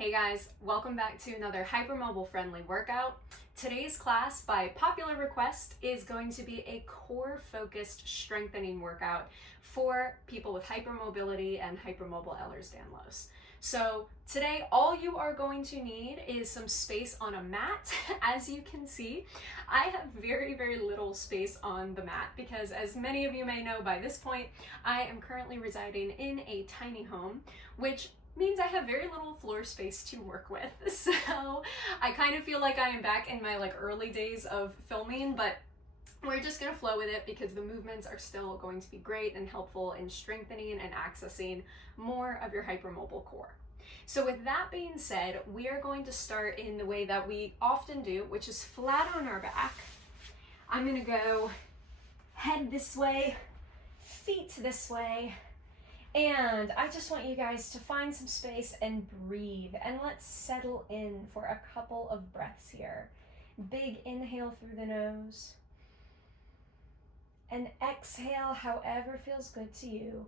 Hey guys, welcome back to another Hypermobile Friendly Workout. Today's class, by popular request, is going to be a core-focused strengthening workout for people with hypermobility and hypermobile Ehlers-Danlos. So today, all you are going to need is some space on a mat. As you can see, I have very, very little space on the mat because, as many of you may know by this point, I am currently residing in a tiny home, which means I have very little floor space to work with. So I kind of feel like I am back in my early days of filming, but we're just gonna flow with it because the movements are still going to be great and helpful in strengthening and accessing more of your hypermobile core. So with that being said, we are going to start in the way that we often do, which is flat on our back. I'm gonna go head this way, feet this way, and I just want you guys to find some space and breathe, and let's settle in for a couple of breaths here. Big inhale through the nose, and exhale however feels good to you.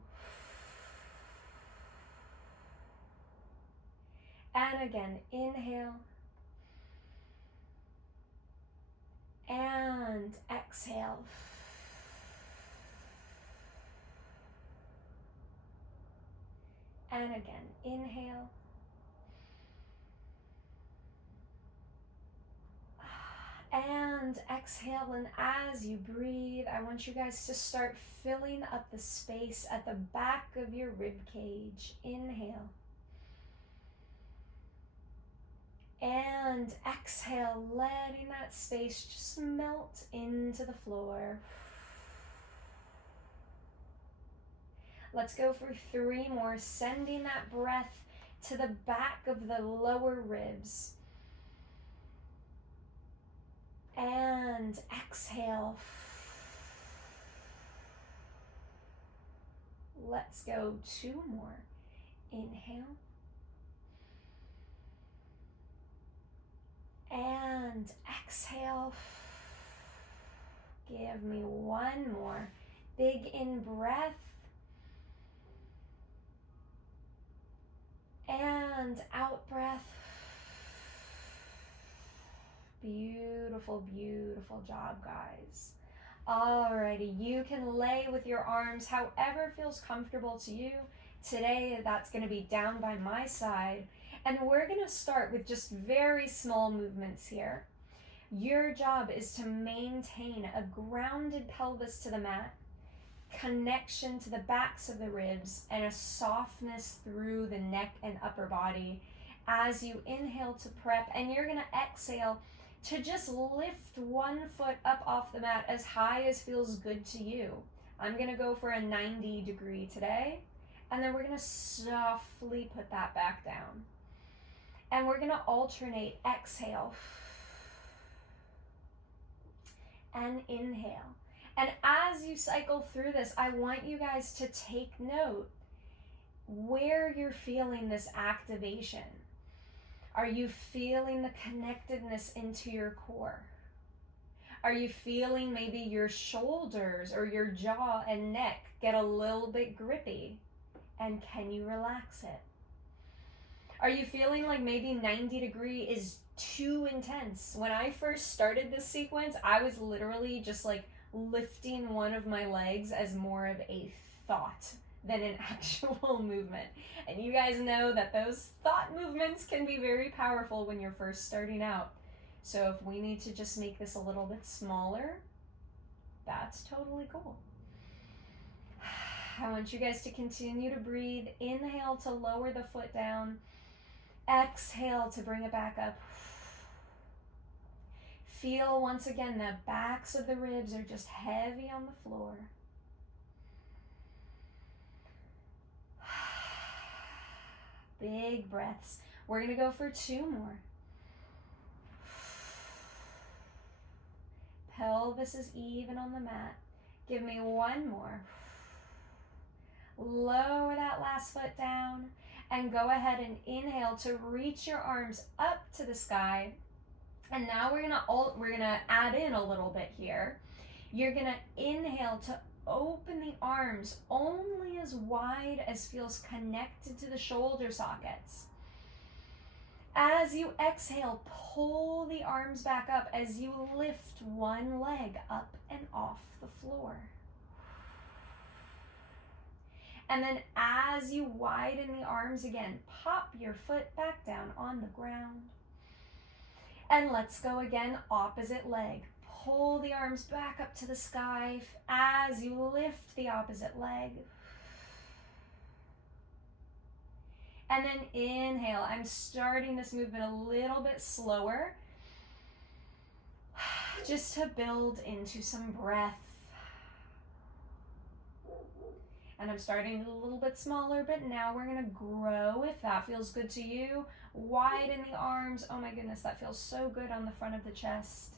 And again, inhale, and exhale. And again, inhale. And exhale, and as you breathe, I want you guys to start filling up the space at the back of your rib cage. Inhale. And exhale, letting that space just melt into the floor. Let's go for 3 more, sending that breath to the back of the lower ribs. And exhale. Let's go 2 more. Inhale. And exhale. Give me 1 more. Big in breath. And out breath. Beautiful, beautiful job, guys. Alrighty, you can lay with your arms however feels comfortable to you. Today, that's going to be down by my side. And we're going to start with just very small movements here. Your job is to maintain a grounded pelvis to the mat, connection to the backs of the ribs, and a softness through the neck and upper body as you inhale to prep, and you're going to exhale to just lift 1 foot up off the mat as high as feels good to you. I'm going to go for a 90 degree today, and then we're going to softly put that back down. And we're going to alternate exhale and inhale. And as you cycle through this, I want you guys to take note where you're feeling this activation. Are you feeling the connectedness into your core? Are you feeling maybe your shoulders or your jaw and neck get a little bit grippy? And can you relax it? Are you feeling like maybe 90 degree is too intense? When I first started this sequence, I was literally just lifting one of my legs as more of a thought than an actual movement. And you guys know that those thought movements can be very powerful when you're first starting out. So if we need to just make this a little bit smaller, that's totally cool. I want you guys to continue to breathe. Inhale to lower the foot down. Exhale to bring it back up. Feel once again the backs of the ribs are just heavy on the floor. Big breaths. We're going to go for 2 more. Pelvis is even on the mat. Give me 1 more. Lower that last foot down and go ahead and inhale to reach your arms up to the sky. And now we're gonna add in a little bit here. You're gonna inhale to open the arms only as wide as feels connected to the shoulder sockets. As you exhale, pull the arms back up as you lift one leg up and off the floor. And then as you widen the arms again, pop your foot back down on the ground. And let's go again, opposite leg. Pull the arms back up to the sky as you lift the opposite leg. And then inhale. I'm starting this movement a little bit slower, just to build into some breath. And I'm starting a little bit smaller, but now we're gonna grow. If that feels good to you, widen the arms. Oh my goodness, that feels so good on the front of the chest.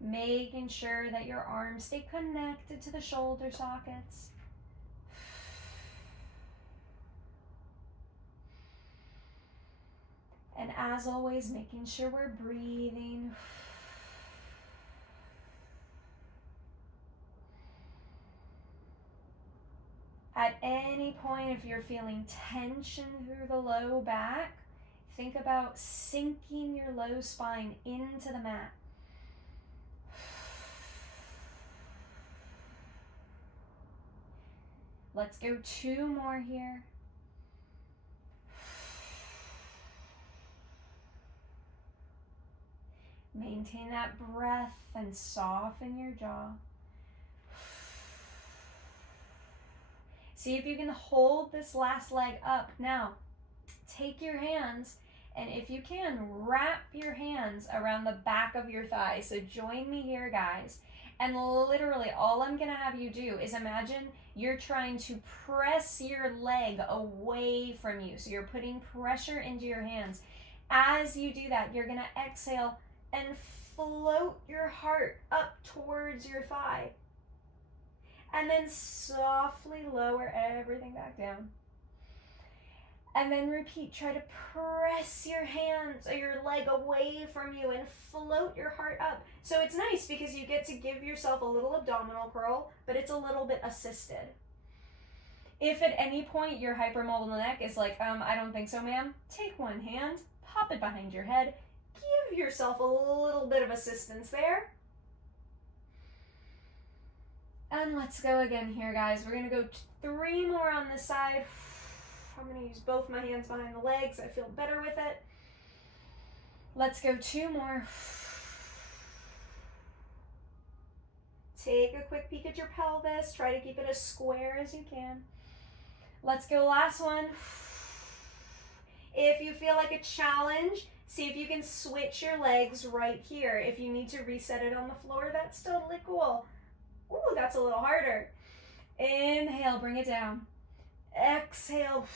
Making sure that your arms stay connected to the shoulder sockets. And as always, making sure we're breathing. At any point, if you're feeling tension through the low back, think about sinking your low spine into the mat. Let's go 2 more here. Maintain that breath and soften your jaw. See if you can hold this last leg up. Now, take your hands, and if you can, wrap your hands around the back of your thigh. So join me here, guys. And literally, all I'm gonna have you do is imagine you're trying to press your leg away from you. So you're putting pressure into your hands. As you do that, you're gonna exhale and float your heart up towards your thigh. And then softly lower everything back down. And then repeat, try to press your hands or your leg away from you and float your heart up. So it's nice because you get to give yourself a little abdominal curl, but it's a little bit assisted. If at any point your hypermobile neck is like, I don't think so, ma'am, take one hand, pop it behind your head, give yourself a little bit of assistance there. And let's go again here, guys. We're gonna go 3 more on this side. I'm gonna use both my hands behind the legs. I feel better with it. Let's go 2 more. Take a quick peek at your pelvis. Try to keep it as square as you can. Let's go last one. If you feel like a challenge, see if you can switch your legs right here. If you need to reset it on the floor, that's totally cool. Ooh, that's a little harder. Inhale, bring it down. Exhale.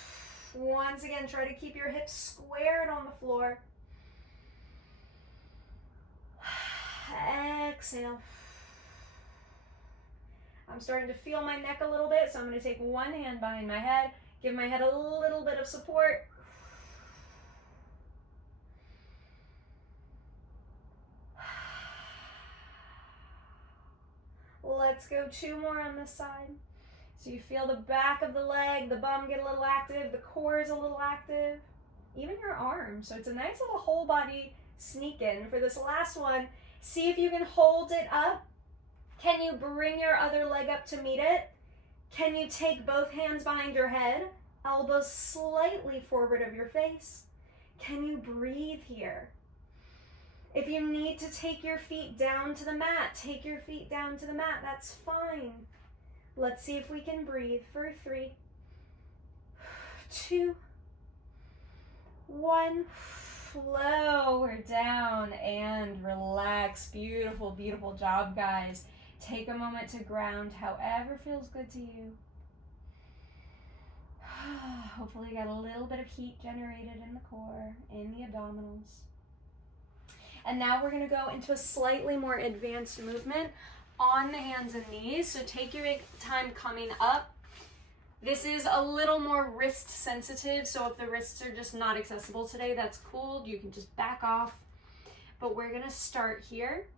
Once again, try to keep your hips squared on the floor. Exhale. I'm starting to feel my neck a little bit, so I'm going to take one hand behind my head, give my head a little bit of support. Let's go 2 more on this side. So you feel the back of the leg, the bum get a little active, the core is a little active, even your arms. So it's a nice little whole body sneak in. For this last one, see if you can hold it up. Can you bring your other leg up to meet it? Can you take both hands behind your head, elbows slightly forward of your face? Can you breathe here? If you need to take your feet down to the mat, take your feet down to the mat. That's fine. Let's see if we can breathe for 3, 2, 1. Lower down and relax. Beautiful, beautiful job, guys. Take a moment to ground however feels good to you. Hopefully you got a little bit of heat generated in the core, in the abdominals. And now we're gonna go into a slightly more advanced movement on the hands and knees. So take your time coming up. This is a little more wrist sensitive, so if the wrists are just not accessible today, that's cool. You can just back off. But we're gonna start here,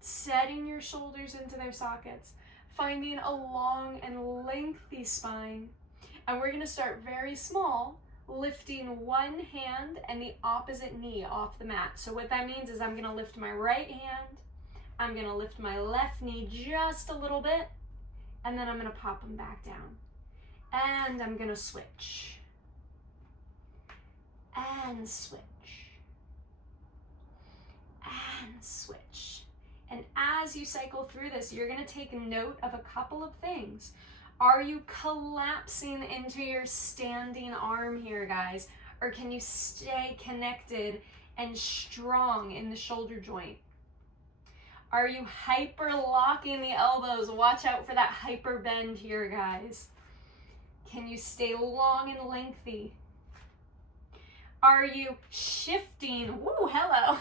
setting your shoulders into their sockets, finding a long and lengthy spine. And we're gonna start very small lifting one hand and the opposite knee off the mat. So what that means is I'm gonna lift my right hand, I'm gonna lift my left knee just a little bit, and then I'm gonna pop them back down. And I'm gonna switch. And switch. And switch. And as you cycle through this, you're gonna take note of a couple of things. Are you collapsing into your standing arm here, guys? Or can you stay connected and strong in the shoulder joint? Are you hyper locking the elbows? Watch out for that hyper bend here, guys. Can you stay long and lengthy? Are you shifting, woo, hello,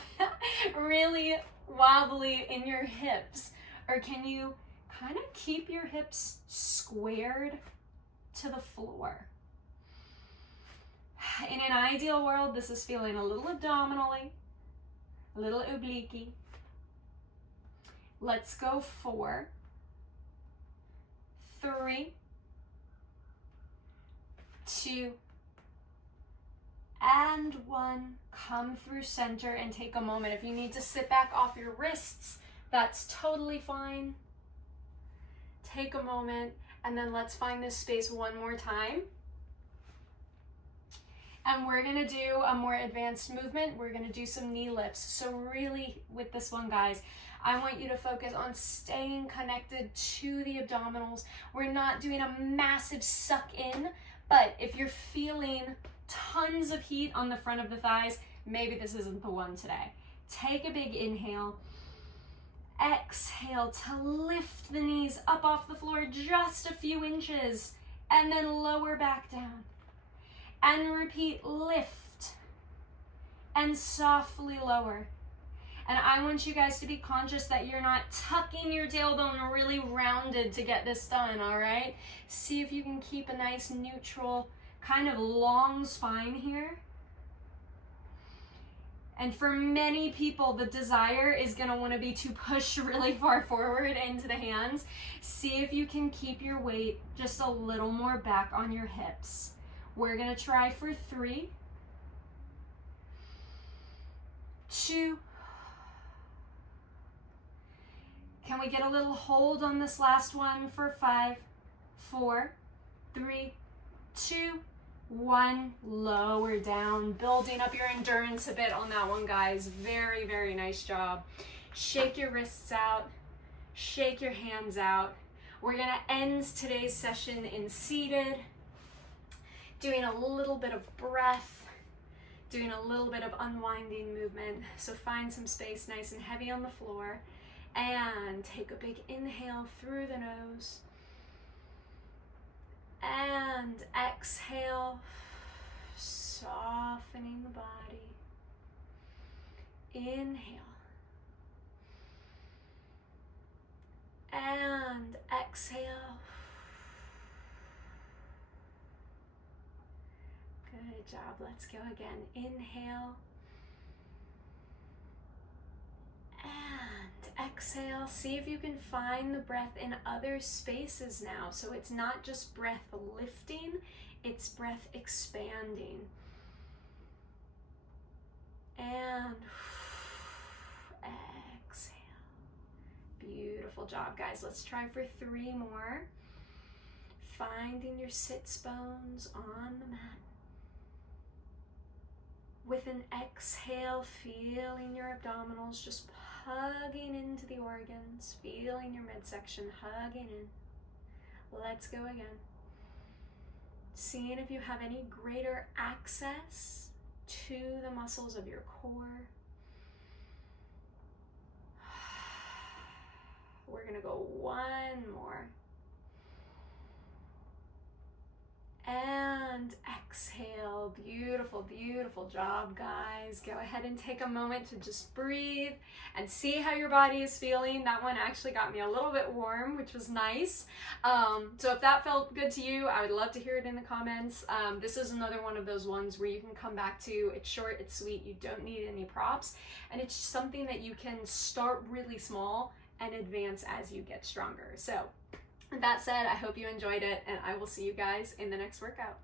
really wobbly in your hips? Or can you kind of keep your hips squared to the floor? In an ideal world, this is feeling a little abdominally, a little obliquey. Let's go 4, 3, 2, and 1. Come through center and take a moment. If you need to sit back off your wrists, that's totally fine. Take a moment, and then let's find this space one more time. And we're gonna do a more advanced movement. We're gonna do some knee lifts. So really, with this one, guys, I want you to focus on staying connected to the abdominals. We're not doing a massive suck in, but if you're feeling tons of heat on the front of the thighs, maybe this isn't the one today. Take a big inhale. Exhale to lift the knees up off the floor just a few inches, and then lower back down. And repeat, lift, and softly lower. And I want you guys to be conscious that you're not tucking your tailbone really rounded to get this done, all right? See if you can keep a nice neutral, kind of long spine here. And for many people, the desire is gonna wanna be to push really far forward into the hands. See if you can keep your weight just a little more back on your hips. We're gonna try for 3, 2. Can we get a little hold on this last one for 5, 4, 3, 2, 1. Lower down, building up your endurance a bit on that one, guys. Very, very nice job. Shake your wrists out, shake your hands out. We're gonna end today's session in seated, doing a little bit of breath, doing a little bit of unwinding movement. So find some space nice and heavy on the floor, and take a big inhale through the nose. And exhale, softening the body. Inhale. And exhale. Good job. Let's go again. Inhale. And exhale. See if you can find the breath in other spaces now. So it's not just breath lifting, it's breath expanding. And exhale. Beautiful job, guys. Let's try for 3 more. Finding your sits bones on the mat. With an exhale, feeling your abdominals just hugging into the organs, feeling your midsection hugging in. Let's go again. Seeing if you have any greater access to the muscles of your core. We're gonna go 1 more. And exhale. Beautiful, beautiful job, guys. Go ahead and take a moment to just breathe and see how your body is feeling. That one actually got me a little bit warm, which was nice. So if that felt good to you, I would love to hear it in the comments. This is another one of those ones where you can come back to. It's short, it's sweet, you don't need any props, and it's something that you can start really small and advance as you get stronger. So with that said, I hope you enjoyed it, and I will see you guys in the next workout.